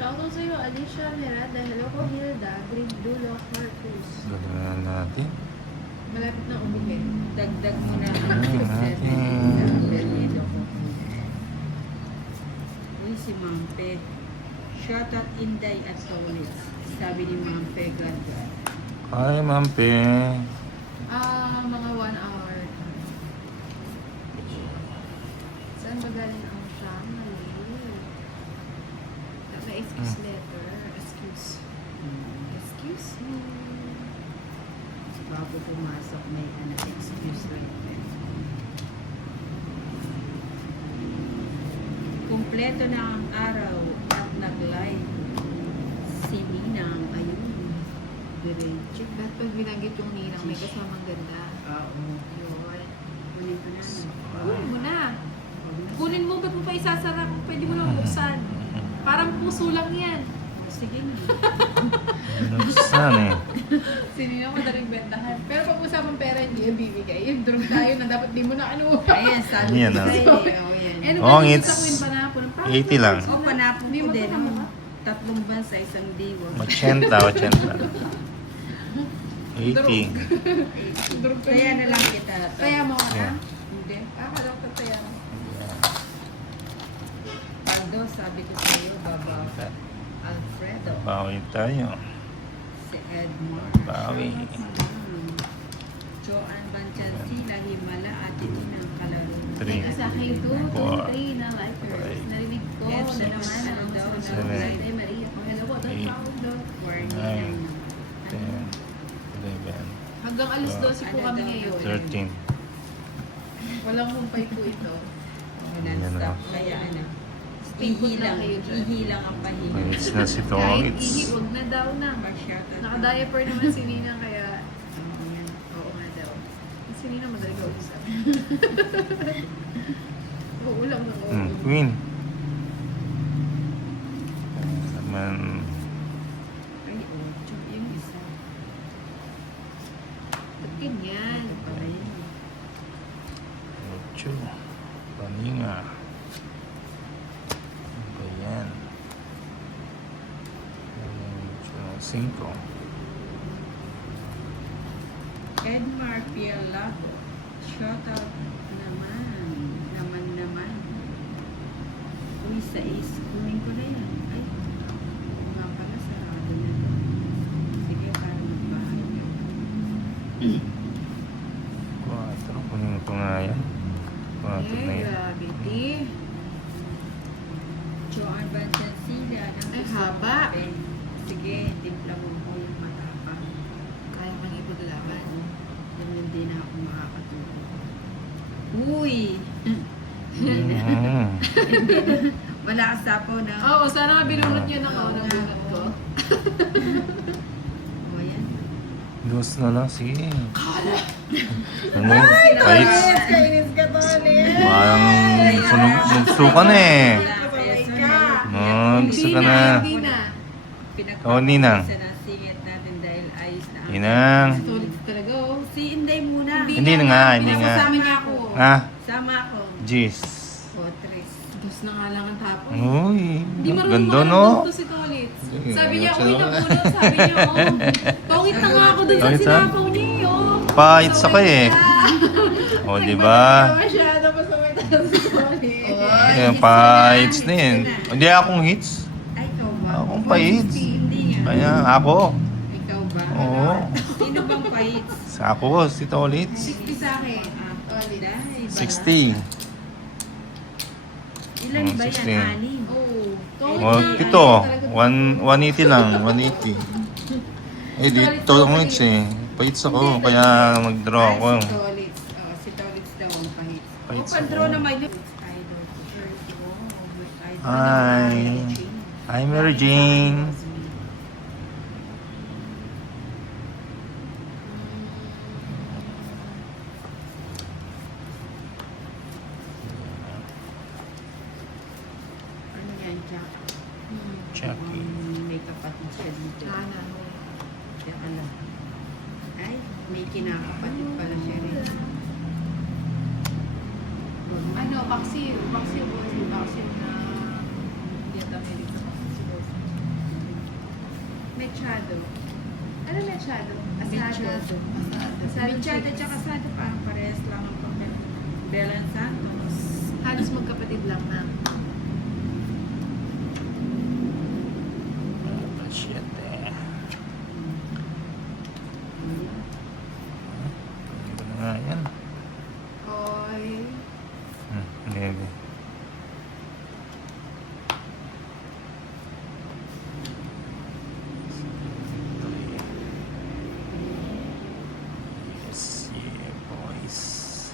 Shoutout sa'yo, Alicia Miranda. Hello po, Hilda. Green Dulo, Marcus. Gano'n natin. Malapit na umuwi. Dagdag mo na ang Natin. perdido ko. Uy, si Mampe. Shout out Inday at Solis. Sabi ni Mampe, ganda. Hi, Mampe. Mga 1 hour. Saan ba galing ang family? May excuse letter. Excuse me. Bago pumasok, may excuse like that. Kumpleto na ang araw at nag-live. Si Ninang, ayun. Diretso. Ba't pag binanggit yung ninang may kasamang ganda? Oo. Yun. Kunin ko na. Kunin mo na. Kunin mo, ba't mo pa isasara? Pwede mo lang buksan. Parang puso lang yan. Sige na. Saan eh? Sino na madaling bentahan. Pero pag usapang pera, hindi yung bibigay. Yung drug tayo na dapat di mo na ano. Ayan, sabi Yan, ko ah. sa'yo. Oo, yan. Ano Oh, ba it's sa Queen Panapon? 80 lang. Oo, panapon Hindi ko mo din. pa kamukha? 3 bansa, 1 diwa. 80. 80. Drug ka Kaya na lang kita. Kaya mo ka na? Yeah. Hindi. Kalok ka kaya mo. Aldo, sabi ko sa'yo, baba. Alfredo. Bawi tayo. Si Edmore. Bawi. Joanne Banchansila, Himala, at ito ng kalaro. Three. Sa akin, 2, Four. 3 na likers. Five. Narinig ko. Yes, Na naman six. ang daw na Seven. light. Ay, Maria. Oh, hello po. Don't Eight. pound daw. Warning Nine. na. 10. 11. Hanggang alas 12 po kami ngayon. 13. Walang humpay po ito. Non-stop. Kaya ano. Ihilang. Ihilang ang pahinga. Minutes na si Kahit Tongits. ihi, huwag na daw na. Pag-shoutout. Naka-diaper naman si Nina kaya Oo, yan. oo nga daw. Si Nina madaling kausap. Oo lang na oo. Queen. Naman. Ay, 8. Yung isa. Ba't ganyan? Ito pala yun. 8. Paninga. Ano ba yan? 5. Edmar Pialago. Shoutout naman. Naman. Uy, sa is. Kunin ko na yan. Ay, nga pala, sarado na. Sige, para magbahay ka. 4. Kunin ko nga yan. 4 na Ay, yan. gravity. Joanne Banchansila. Ay, haba. Sige, timpla mo ko yung matapang. Kaya pang ipaglaban. Yung hindi na ako makakatulog. Uy! Mm. Wala ka sapo na. Oo, sana binunot niyo ng ako ng bunot ko. O yan. Dos na lang, sige. Ano? Kahit Kainis ka to, Len. parang gusto ka na eh. Gusto ka na. Hindi na. Oh, Ninang. Isa na singit natin dahil ayos na ang... Ninang. Solid talaga oh. Si Inday muna. Hindi na nga, hindi nga. Kasama niya ako. Ah, Sama ako. jeez. O, Tris. Dos na nga lang ang tapon. Uy, Hindi marunong ganda mga no? to si Tolitz. Sige, Sabi niya, gusto uy, ko. nabunot. Sabi niya, oh. Tongit na nga ako dun sa Tongit, ha? sinapaw niya, oh. Pahits ako eh. O, di ba? Masyado pa sa may taas si Tolitz. Ayan, pahits na yun. Hindi akong hits. Ay, ikaw ba? Akong pahits. Hindi nga. Kaya ako. Ikaw ba? Oo. Sino bang pahits? Sa ako, si Tolitz. 60 sa akin. Dahil ba? 60. Ilan ba yan? 16. 6? Oo. O, ito. 180 lang. 180. Eh, dito akong hits eh. Pahits ako, kaya mag-draw ako. Si Tolitz. Si Tolitz daw ang pahits. Pahits pan-draw ako. naman yun. Idol. Idol. Hi. Hi, Mary Jane. Ano yan, Jack? Jackie. May kapatid siya dito. Ana. Kaya alam. Ay, may kinakapatid pala siya rin. Ano, vaccine. Vaccine po. Vaccine na hindi at America. Mechado. Ano mechado? Asado. Mechado. Asado Mechado chips. tsaka asado parang parehas lang ang papel. Belan Santos. Halos magkapatid lang na. Shit eh. Ito na nga yan. Oy. Hindi. Yes, yeah, boys.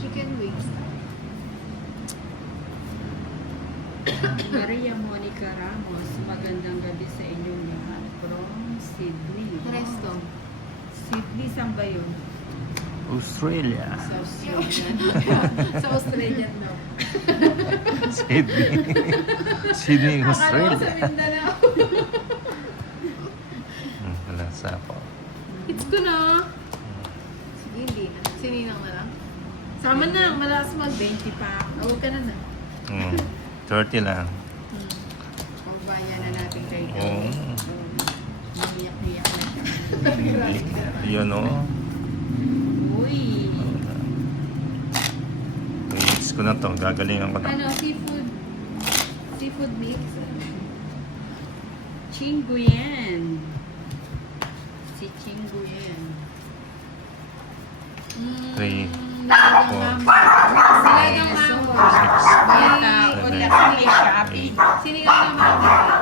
Chicken wings. Maria Monica Ramos, magandang gabi sa inyong lahat from Sydney. Resto. Sydney, saan ba yun? Australia. Sa Australian. Sa Australian, no. Sydney. Sydney, Akala ko Australia. sa Mindanao. Wala sa ako. Hits ko na. Sige, hindi na. Sininang na lang. Sama na, malakas mag 20 pa ako. Huwag ka na na. 30 lang. Pagbayan na natin kayo. Oo. Umiyak-iyak na siya. Yun o. Uy! Hits ko na to. Gagalingan ko na. Ano, seafood. Seafood mix. Chinguyen. Si Chinguyen. Three, Nilagang four, mango. Nilagang mango. six, Bata, May- wala kami shopping. Sinigang na mango.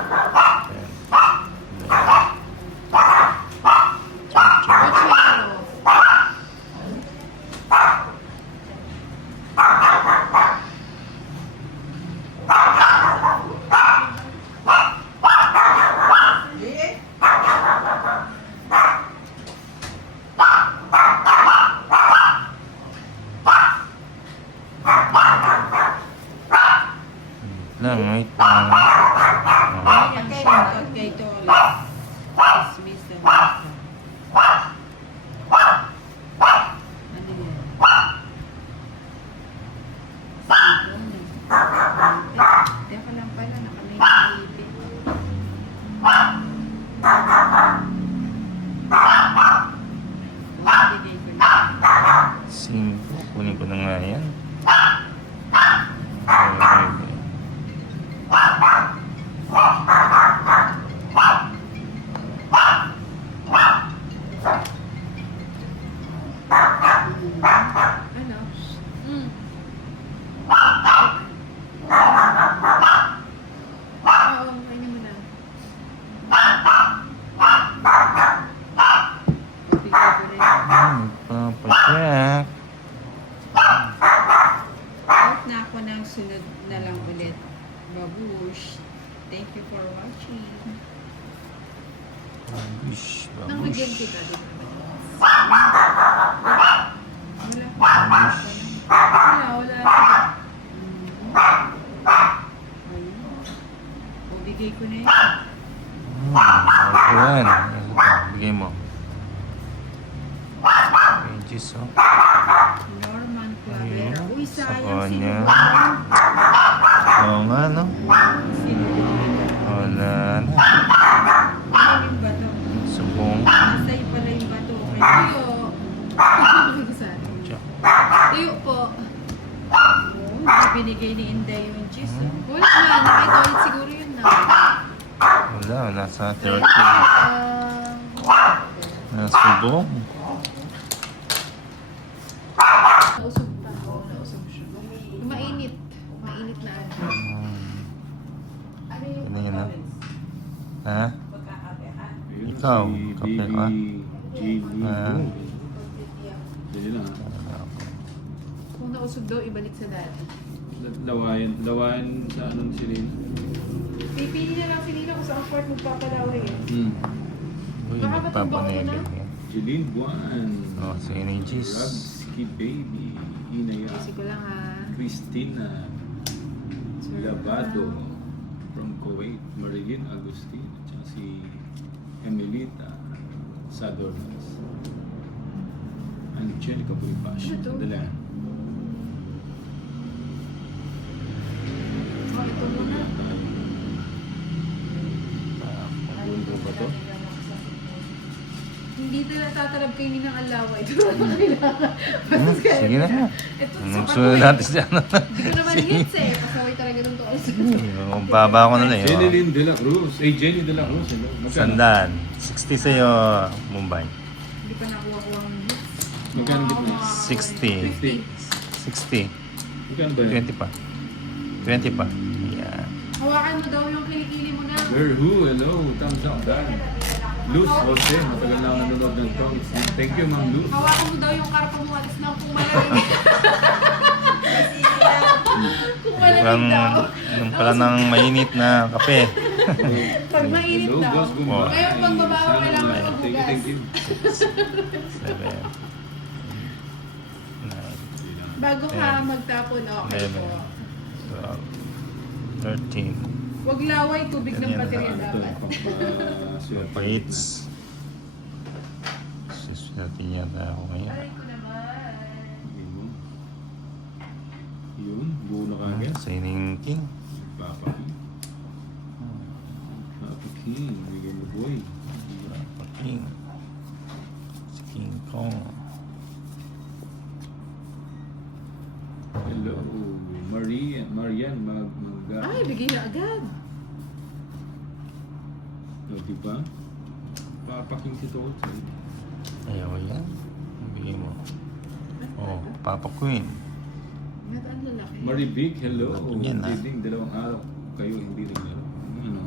10, Ochero. lang, wait. Ayan, shoutout kay Tolas. Dismiss na misa. Ano yan? Teka lang pala, nakamainipin. Bigay ko na. 5. Kunin ko na nga yan. Ano? Oo, kanya mo na. Bigay ko rin. Papacheck. Out na ako ng sunod na lang ulit. Babush. Thank you for watching. Babush, Nang bigyan babush. kita, di ba? Wala. Wala. Ayun. O, bigay ko na yun. Ayan. Bigay mo. Pages, oh. Norman Clavera. Uy, Sa sayang kanya. sino. Oo nga, no? Sino. Wala na. Ano yung bato? Subong. Nasa iyo pala yung bato. Okay. Tuyo. Check. Tuyo po. Oh, binigay ni Inday yung cheese. Oh. Wala na. Nakitolit siguro yun na. Wala, nasa 30. Um, Nasubong. Nausog pa. Oo, nausog siya. Mainit. Mainit na ano. Ano yun, ha? Ha? Ikaw, kape ka? Ha? Kung nausog daw, ibalik sa dati. Lawayan sa anong silin. Pipili na lang si Nina kung saan part magpapalaway eh. Uy, Baka matumbang ko na. nagpapanegin yan. Jeline Buwan. Oh, si Energies. Rabski Baby. Inaya. Isip ko lang ha. Christina Sir, Labado from Kuwait. Marilyn Agustin. At saka si Emelita Sadornas. Angelica Bonifacio. Ano to? Dala. Hindi na natatarab kayo ni ng alaway. Sige na nga. Ito, Sunod natin siya. Hindi ko naman hits eh. Pasaway talaga nung tuos. Baba ko na lang Jenny eh. Lynn De La Cruz. Jenny De La Cruz. Hello. Magkano? Sandaan. 60 sa'yo, Mumbai. Hindi pa nakuha ko ang hits. Magkano dito na? 60. 60. Magkano ba yan? 20 pa. 20 pa. Yeah. Hawakan mo daw yung kilikili mo na. Girl who? Hello. Thumbs up. Dan. Luz Jose. Matagal na ako nanonood ng songs. Thank you, Ma'am Luz. Hawakan mo daw yung karpa mo alis na kung malamig. Kung malamig daw. Yung pala ng mainit na kape. Pag mainit Hello, daw. boss. Gumabay. Ngayon, pag mabaho, kailangan Sana- maghugas. Thank you. 7. 9. Bago ka magtapon, okay 11. po. 12. 13. Huwag laway, tubig ng Ganyan baterya Ano to? dapat. Pampaswerte. Paits. Suswerte yata ako ngayon. Aray ko naman. Yun. Buo na kagad. Sa ining king. Papa King. Papa King. Bigay mo boy. King. Si King Kong. Hello. Marian Magmaga. Ay, bigay na agad. O, diba? Papa King si Totsi. Ayaw yan. Bigay mo. Oh, Papa Queen. Ito ang lalaki. Maribig, hello. Yan, ah. Dating 2 araw. Kayo hindi naglaro. Ano?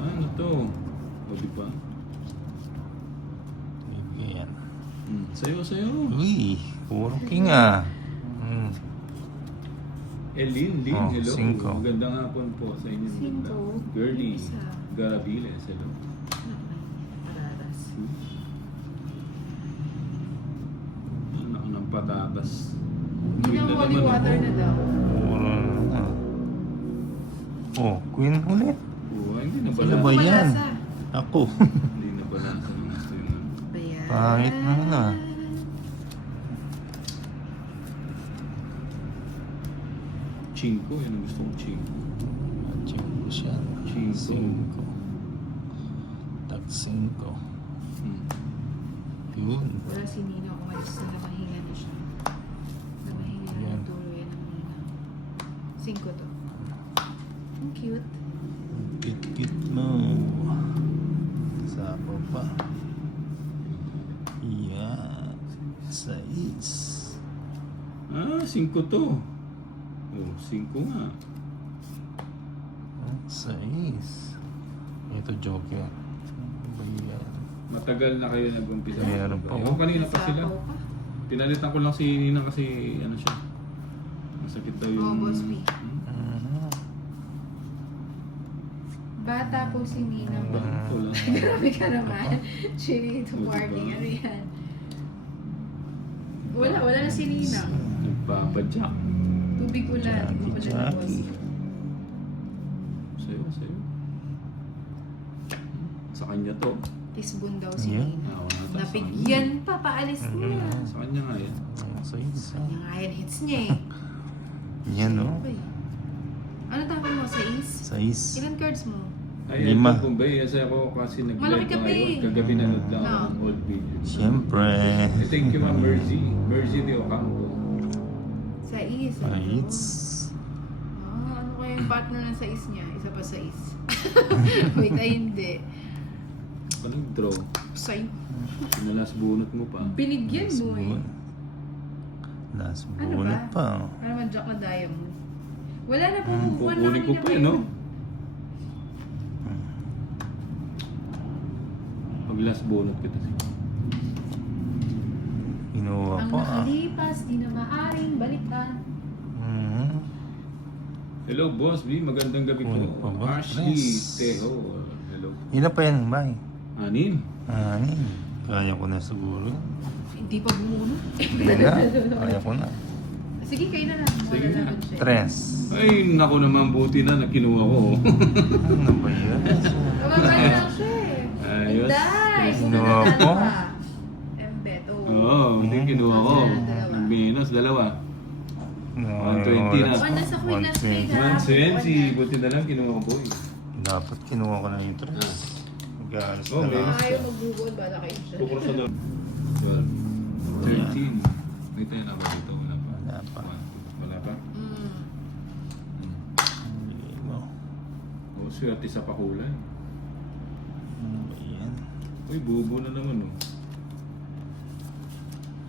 Ano to? O, diba? Bigay yan. Sayo. Uy, puro king ah. Lynn, Oh, hello. 5. Magandang hapon po sa inyo. 5. Girly, Isa. Garabiles, hello. Pararas. Anak ng patatas. Hindi na holy water na daw. Puro na. Oh, Queen ulit. Oo, hindi na Sino pala. ba yan? Malasa. Ako. Hindi na pala sa mga gusto yun. Bayan. Pangit naman ah. Chinko, yan ang gusto kong chinko. Cinco siya. Cinco. Tag 5. Yun. Wala si Nino umalis na nakahinga na siya. Nakahinga na Yan. ng tuloy ng Nino. 5 to. Ang cute. Kit mo. Sapo pa. Yan. 6. Ah, 5 to. Oh, 5 nga. 6. Ito joke yan. Ano ba yan? Matagal na kayo nag-umpisa. Meron pa, Oh, oh. kanina pa sila. Sapaw ka. Pinalitan ko lang si Nina kasi ano siya. Masakit daw yung... Oh, Boss B. Bata po si Nino. Ito lang. Grabe ka naman. Chili to party. Ano yan? Wala na si Nina. Nagpapadyak. Tubig ulan. Jackie, Ulan na boss. Jackie. Sayo. Sa kanya to. Tisbon daw si Yeah. Nina. Oo, nasa Napigyan pa, paalis niya. Sa kanya nga yan. 6. Yung iron hits niya eh. Yan o. Ano ba eh? Ano tawag mo? 6? 6. Ilan cards mo? Ay, 5. ito Bombay. Kasi ako kasi nag-live Malaki ka pa pa ngayon. eh. Kagabi nanood lang ako No. ng old video. Siyempre. Eh, thank you ma'am Mercy. Mercy de Ocampo. 6. Right. Ano kaya yung partner ng 6 niya? Isa pa 6. Wait, ay hindi. Paano draw? Say. Pinalas bunot mo pa. Binigyan mo eh. Last Ano bullet ba? pa. Para mag-jack na diamond. Wala na po. Kukunin ko pa eh, no? Pag last bunot kita siya. Inuwa Ang pa. nakalipas, di na maaring balikan. Mhm. Hello boss B, magandang gabi po. Kunin pa ba? Ashley Yes. Teho. Hello. Ilan pa yan, bay? Anin? Ani. Kaya ko na siguro. Hindi pa bumuno. Hindi na. Kaya ko na. Sige, kayo na lang. Sige Wala na. naman siya. 3. Ay, naku naman, buti na nakinuha ko. Ano ba yan? Kawakan lang siya eh. Ayos. Inday! Kinuha ko. Embet. Oo, hindi kinuha ko. Minus, dalawa. 120 na. Oh, nasa Queen last night, 120. ha? 120, buti na lang kinuha ko boy. Dapat kinuha ko na yung 3. Galas Oh, na lang. Ayaw mag-google, bala kayo siya. Tukuro sa 12. 13. May tayo na ba dito? Wala pa. Wala pa. Wala pa? Mm. Hindi mo. Oo, swerte sa pakulay. Ano ba yan? Uy, bubo na naman oh.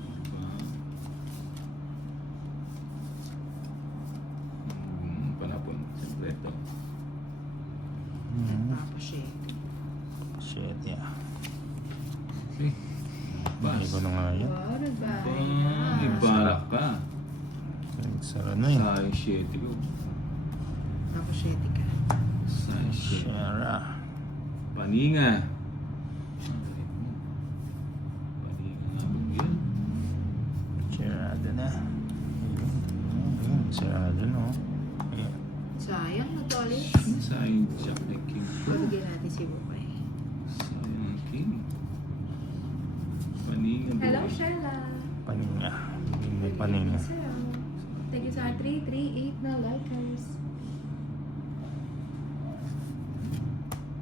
Diba? Panapon. Siyempre ito. Tapos siya. Shit, yeah. Okay. Hindi ko na nga yan. Wow, nagbahay May balak pa. Sara na yun. Sayang shit ko. Tapos siya ka. Sayang shit. Shara. Paninga. Paninga nga ba yan? Sarado na. Ayun, sarado na. Ayan. Sayang, nagtolis. Sayang Jack na King. Pabigyan natin si Bukay. Sayang ang King. Paninga boy. Hello, Shella. Paninga. May paninga. Thank you sa 338 na likers.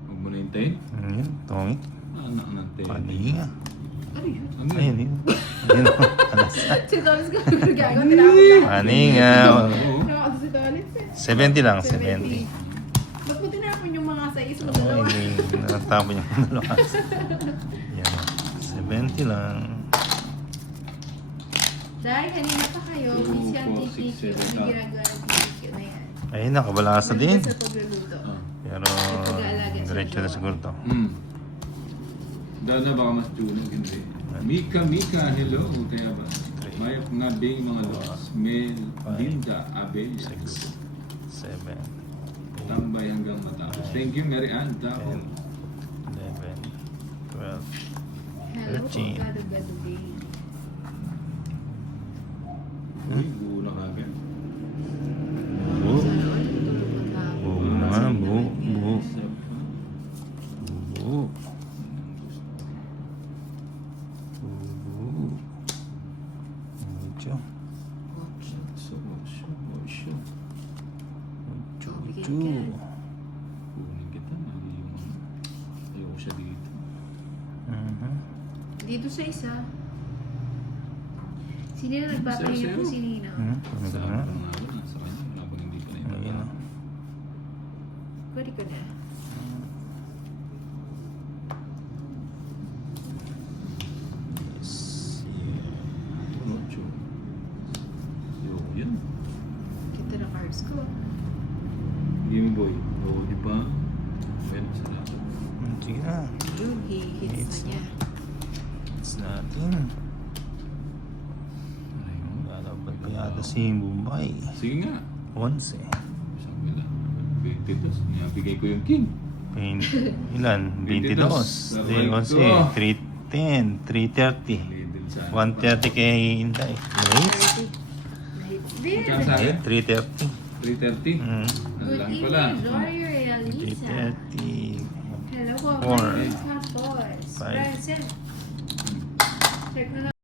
Huwag mo na hintayin. Ayun, tongit. Anak natin. Paninga. Ano yun? Ano Ayun, yun? yun. Ayun, alas. Si Tolis ko gagawa. Tinapos na. Paninga. Oo. Tinapos si Tolis eh. 70 lang, 70. 70. Ba't mo tinapon yung mga sa isang Oo, dalawa? hindi. Natapon yung dalawa. Yan. 70 lang. Dahil kanina pa kayo, busy ang 2, 4, TPQ. 6, 7, May ginagawa ng TPQ na yan. Ayun, nakabalasa din. Maliban sa pagluluto. Ah. Pero, diretso na siguro to. Dada baka mas tunog hindi. Mika, hello. Kaya ba? May nga bing mga lots. Mel, Linda, Abel. 6, 7, Tambay hanggang matapos. Thank you, Mary Ann. 10, Dao. 11, 12, Hello, 13. gado-gado babe. Uy, buo na kagad. buo. Sana all natutulog maghapon. Buo na nga, buo. Buo. Buo. Buo. Ocho. Ocho. Bigyan Ocho. ka. Kunin kita. Mali yung ano. Ayoko siya dito. Mhm. Dito sa isa. Sino na nagpapahinga po si Nina? Mhm. Ano Sa ka na? akin nga wala. Sa kanya. Wala pang hindi pa na Ayun. Pwede ko na. Yes. Yeah. Ocho. Ayoko yan. Kita na cards ko. Game Boy. Oo, di ba? Well, salamat. Sige na. Yun, hits na niya. It's natin. Lalaban pa yata si Mumbai. Sige nga. 11. Isang wala. 22. Nabigay ko yung king. Ilan? 22. 11. 310. 330. Little sa 130 kay Inday. Nice. Hits din. Magkano sa akin? 330. 330. Mm. Ang Good lang evening, pala. Jory Realisa. 330. Hello po, Four. my name is Campos. Five. Francis. Check na lang.